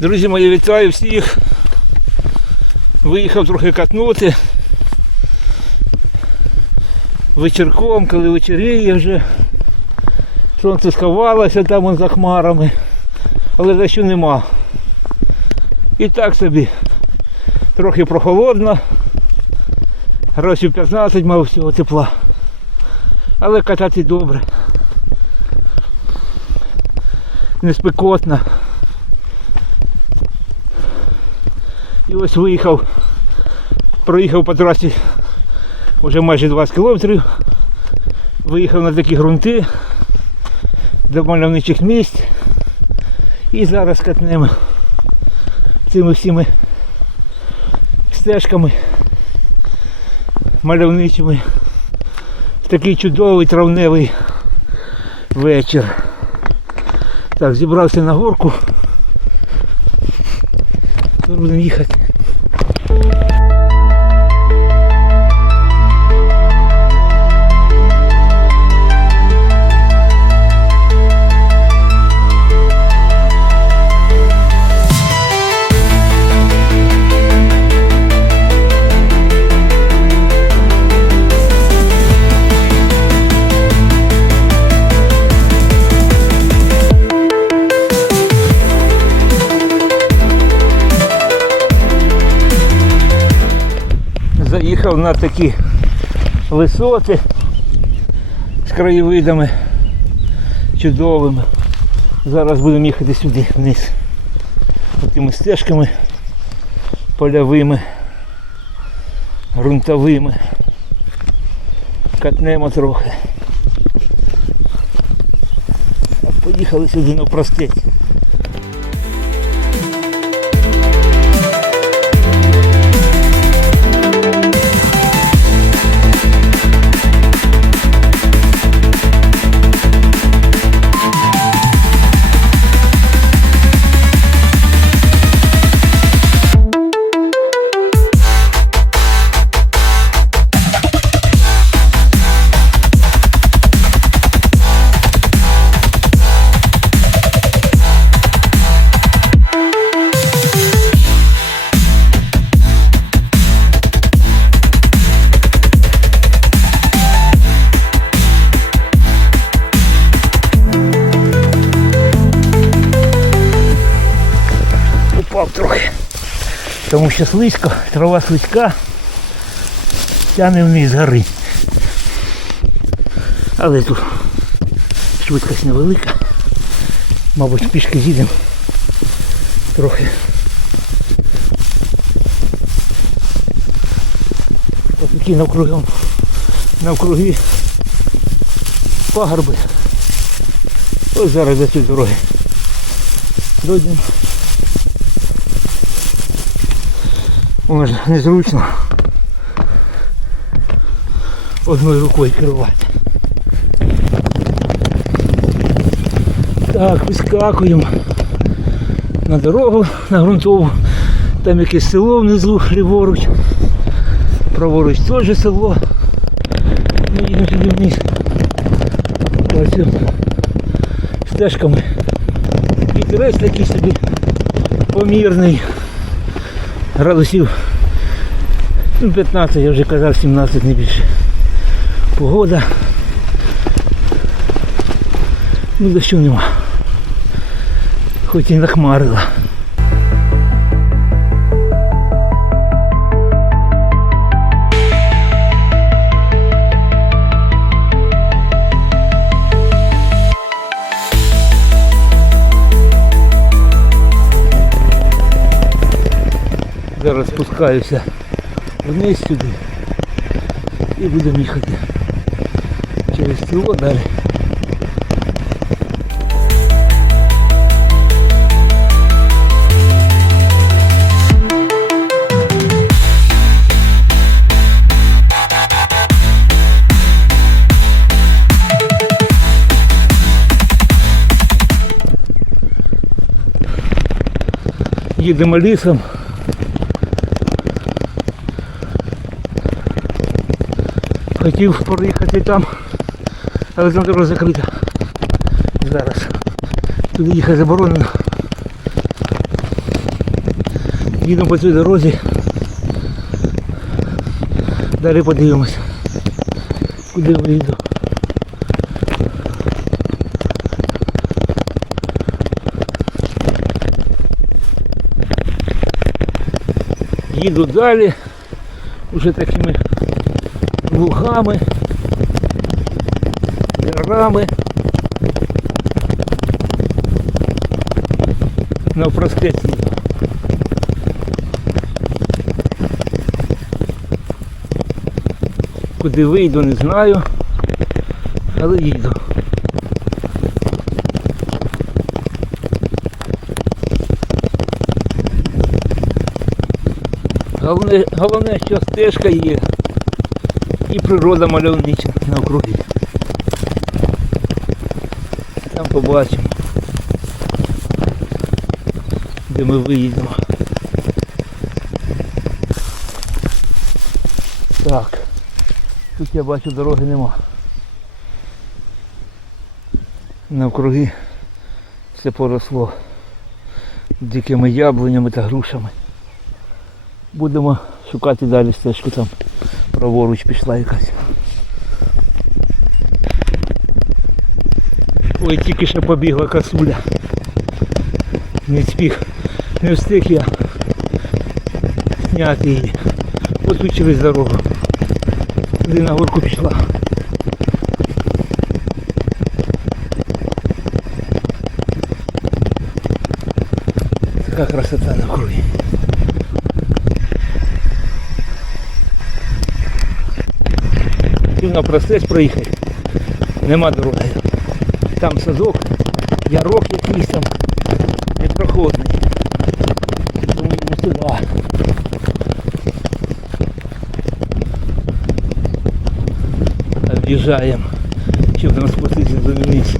Друзі мої, вітаю всіх. Виїхав трохи катнути. Вечірком, коли вечеріє вже. Сонце сховалося там за хмарами. Але дощу нема. І так собі. Трохи прохолодно. Градусів 15 мав всього тепла. Але катати добре. Не спекотно. І ось виїхав, проїхав по трасі вже майже 20 кілометрів. Виїхав на такі ґрунти до мальовничих місць. І зараз катнемо цими всіми стежками мальовничими такий чудовий травневий вечір. Так, зібрався на горку. Будемо їхати. Заїхав на такі висоти з краєвидами чудовими. Зараз будемо їхати сюди вниз. Такими стежками польовими, ґрунтовими. Катнемо трохи. Поїхали сюди навпростець. Що слизько, трава слизька, тяне вниз гори. Але тут швидкість невелика. Мабуть, пішки з'їдемо трохи. Ось такі навкруги, навкруги пагорби. Ось зараз до цієї дороги. Дойдемо. Ж незручно одною рукою керувати. Так, вискакуємо на дорогу, на ґрунтову. Там якесь село внизу, ліворуч. Праворуч теж село. Ми їдемо сюди вниз. Стежками. Вітерець такий собі помірний градусів ну, 15, я вже казав, 17 не більше. Погода. Ну дощу нема. Хоч і нахмарила. спускаюся вниз сюди і будемо їхати через село далі. Їдемо лісом. Хотів проїхати там, але там дорога закрита. Зараз. Туди їхати заборонено. Їдемо по цій дорозі. Далі подивимось. Куди вийду. Їду далі. Уже такими лугами, ярами. Навпростець їду. Куди вийду, не знаю, але їду. Головне, головне, що стежка є і природа мальовнича навкруги. Там побачимо, де ми виїдемо. Так, тут я бачу дороги нема. Навкруги все поросло дикими яблунями та грушами. Будемо шукати далі стежку там праворуч пішла якась. Ой, тільки ще побігла косуля. Не встиг, не встиг я зняти її. Ось через дорогу. Туди на горку пішла. Така красота навкруги. Хотів на простець проїхати. Нема дороги. Там садок, ярок якийсь там непроходний. Тому сюди. Об'їжджаємо, щоб нам спуститися до вниз.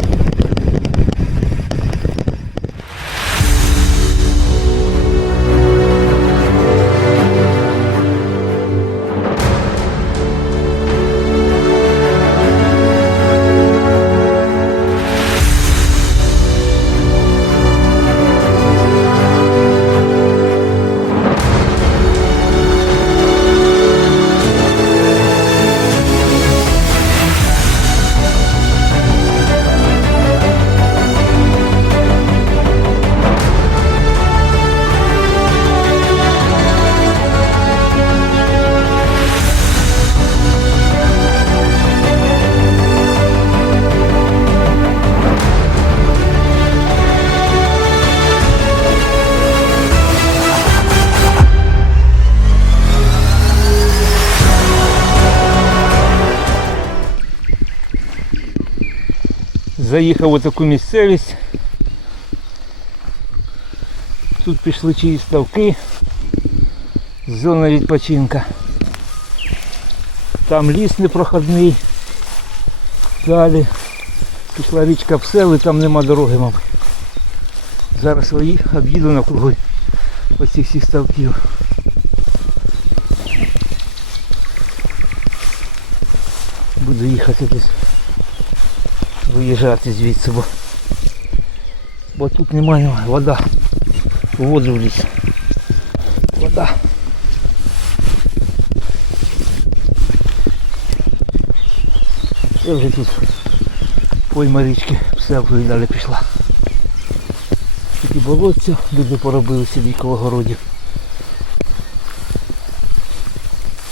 Заїхав у таку місцевість. Тут пішли чиїсь ставки. Зона відпочинка. Там ліс непроходний. Далі пішла річка Псели, там нема дороги, мабуть. Зараз свої об'їду навкруги оцих всіх ставків. Буду їхати десь виїжджати звідси, бо, бо тут немає вода. Воду в ліс. Вода. Я вже тут пойма річки все і далі пішла. Такі болотця, люди поробили собі коло городів.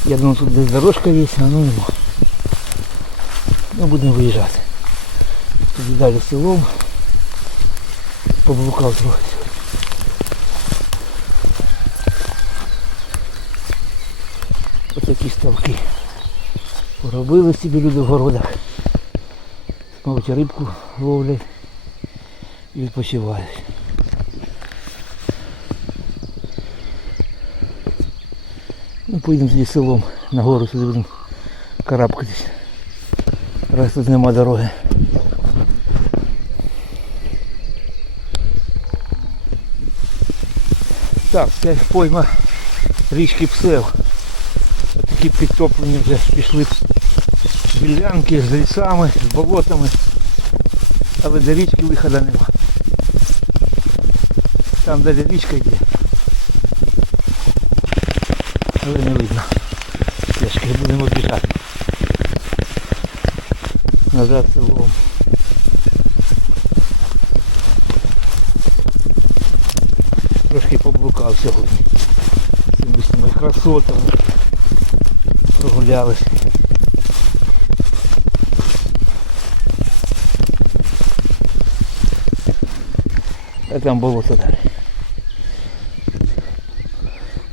Я думаю, тут десь дорожка є, а ну нема. Ну будемо виїжджати. Тоді далі селом. Поблукав трохи. Отакі ставки. Поробили собі люди в городах. Мабуть, рибку ловлять і відпочивають. Ну, поїдемо тоді селом на гору сюди будемо карабкатись. Раз тут нема дороги. Так, це пойма річки Псев. Такі підтоплені вже пішли ділянки з лісами, з болотами. Але до річки виходу нема. Там далі річка йде. Але не видно. Стежки будемо біжати. Назад селом. Поблукав сьогодні. Цими цими красотами. Прогулялись. А там болото далі.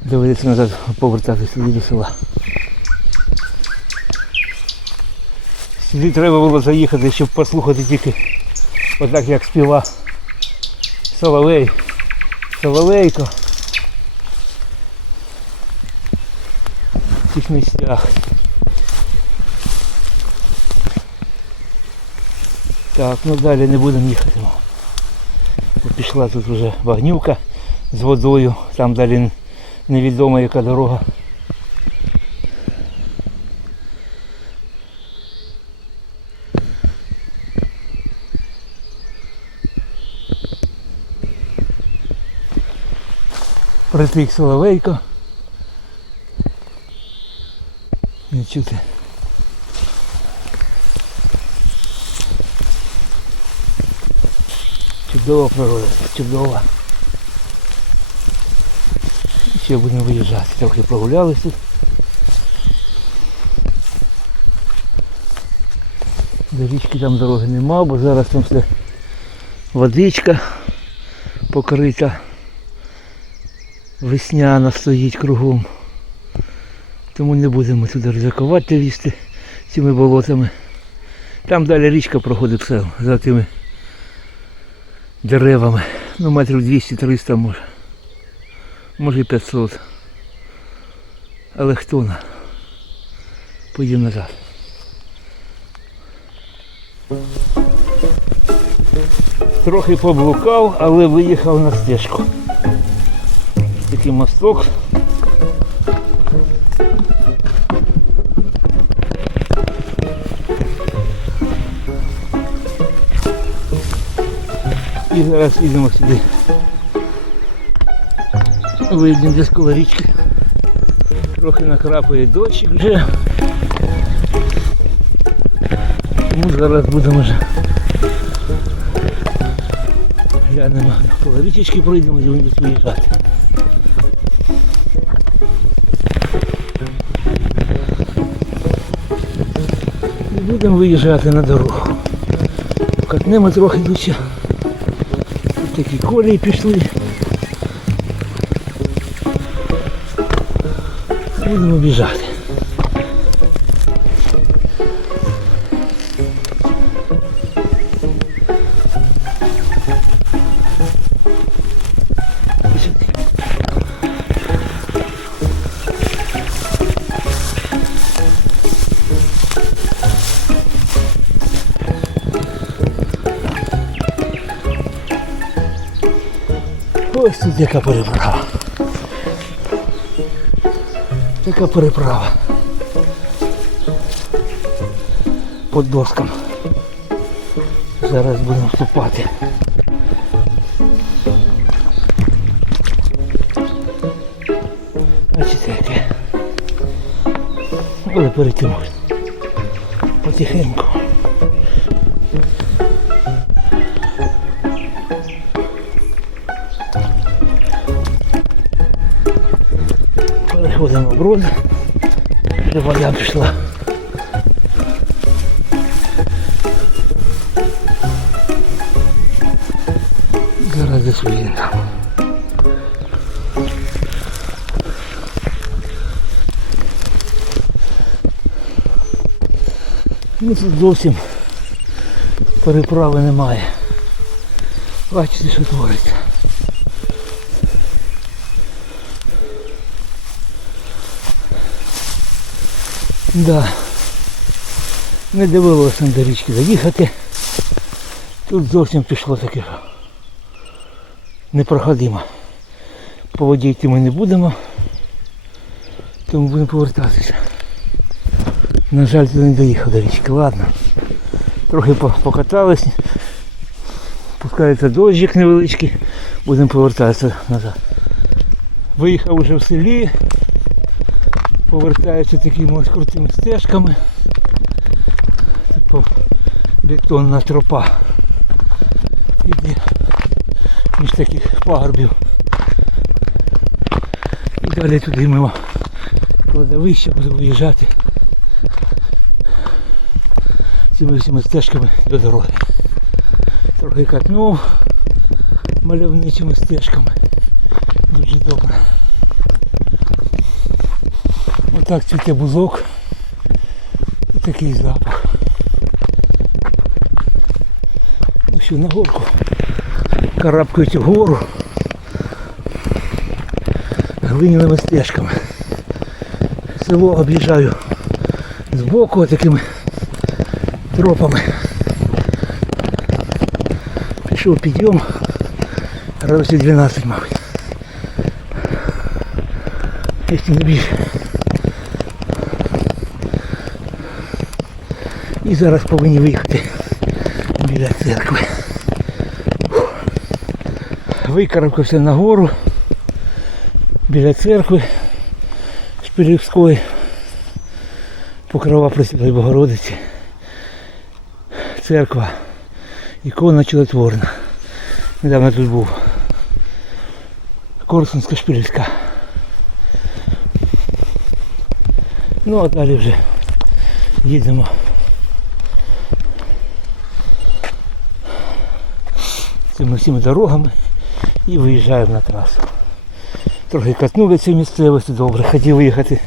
Доведеться назад повертатися сюди до села. Сюди треба було заїхати, щоб послухати тільки отак як співа Соловей. Соловейко. Цих місцях. Так, ну далі не будемо їхати. Пішла тут вже вогнюка з водою, там далі невідома яка дорога. Притик Соловейко. Чути. Чудова природа, чудова. Ще будемо виїжджати, трохи прогулялися тут. До річки там дороги нема, бо зараз там все водичка покрита. Весняна стоїть кругом. Тому не будемо туди ризикувати лізти цими болотами. Там далі річка проходить все за тими деревами. Ну метрів 200-300 може. Може і 500. Але хто на? Поїдемо назад. Трохи поблукав, але виїхав на стежку. Такий мосток. І зараз їдемо сюди. Вийдемо десь коло річки. Трохи накрапає дощик вже. Тому зараз будемо вже. Глянемо коло річечки пройдемо і будемо виїжджати. І будемо виїжджати на дорогу. Катнемо трохи дуче. Такі колії пішли. Будемо біжати. Ось тут яка переправа. Така переправа. По доскам. Зараз будемо вступати. Бачите яке. Але перейти. Потихеньку. В брод. Вже вода пішла. Зараз десь виїдемо. Ну тут зовсім переправи немає. Бачите, що твориться. Да. Не довелося нам до річки заїхати. Тут зовсім пішло таке. Непроходимо. По воді йти ми не будемо. Тому будемо повертатися. На жаль, туди не доїхав до річки. Ладно. Трохи покатались. Пускається дощик невеличкий. Будемо повертатися назад. Виїхав уже в селі. Повертаються такими ось крутими стежками. Типу бетонна тропа. Іде між таких пагорбів. І далі туди мимо кладовища буду виїжджати цими всіма стежками до дороги. Трохи катнув мальовничими стежками. Дуже добре. Отак цвіте бузок. Такий запах. Ну що, на горку. Карабкають вгору. Глиняними стежками. Село об'їжджаю збоку такими тропами. Пішов підйом. Градусів 12, мабуть. Якщо не більше. І зараз повинні виїхати біля церкви. Викарабкався на гору біля церкви Шпилівської покрова Пресвятої Богородиці. Церква, ікона чудотворна. Недавно тут був. Корсунська Шпилівська. Ну а далі вже їдемо. Цими всіма дорогами і виїжджаємо на трасу. Трохи катнули цю місцевості, добре. Хотів виїхати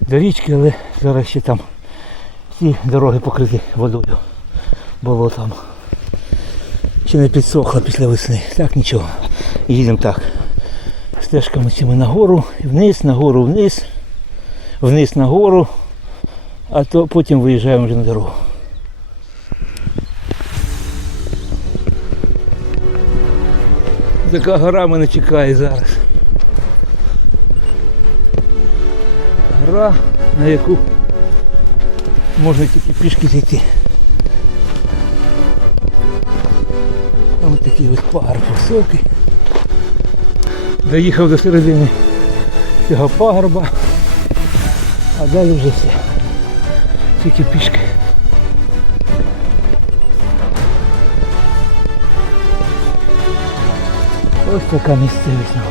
до річки, але зараз ще там всі дороги покриті водою. Було там. Ще не підсохло після весни. Так нічого. Їдемо так. Стежками цими нагору, вниз, нагору, вниз, вниз нагору, а то потім виїжджаємо вже на дорогу. Така гора мене чекає зараз. Гора, на яку можна тільки пішки зайти. Там такий ось пагорб високий. Доїхав до середини цього пагорба, а далі вже все. Тільки пішки. Ось така місцевість на.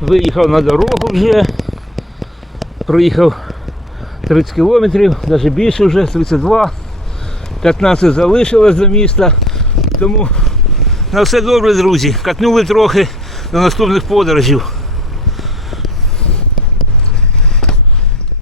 Виїхав на дорогу вже. Проїхав 30 кілометрів, навіть більше вже, 32. 15 залишилось до міста. Тому на все добре, друзі. Катнули трохи до наступних подорожів.